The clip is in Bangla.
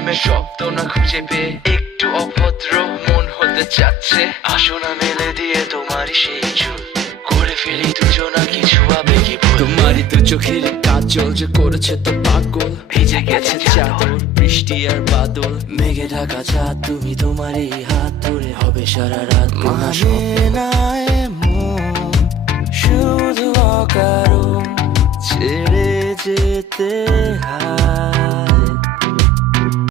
প্রেমের শব্দ না খুঁজে পেয়ে একটু অভদ্র মন হতে চাচ্ছে। আসো না মেলে দিয়ে তোমারই সেই চুল, করে ফেলি দুজনা কিছু আবেগী ভুল। তোমারই দু চোখের কাজল যে করেছে তো পাগল, ভিজে গেছে চাদর বৃষ্টি আর বাদল, মেঘে ঢাকা চাঁদ তুমি তোমারই হাত ধরে হবে সারা রাত। মানে না এমন শুধু অকারণ ছেড়ে যেতে হয়।